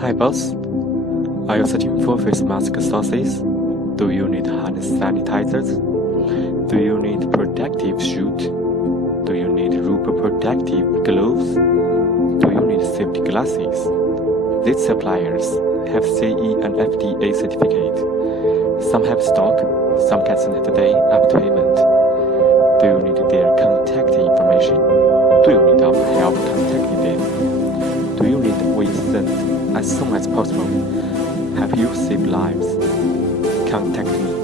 Hi boss, are you searching for face mask sources? Do you need hand sanitizers? Do you need protective shoes? Do you need rubber protective gloves? Do you need safety glasses? These suppliers have CE and FDA certificate. Some have stock, some get sent today after payment. Do you need their contact information? Do you need our help contacting them? Do you need we send as soon as possible? Help you save lives? Contact me.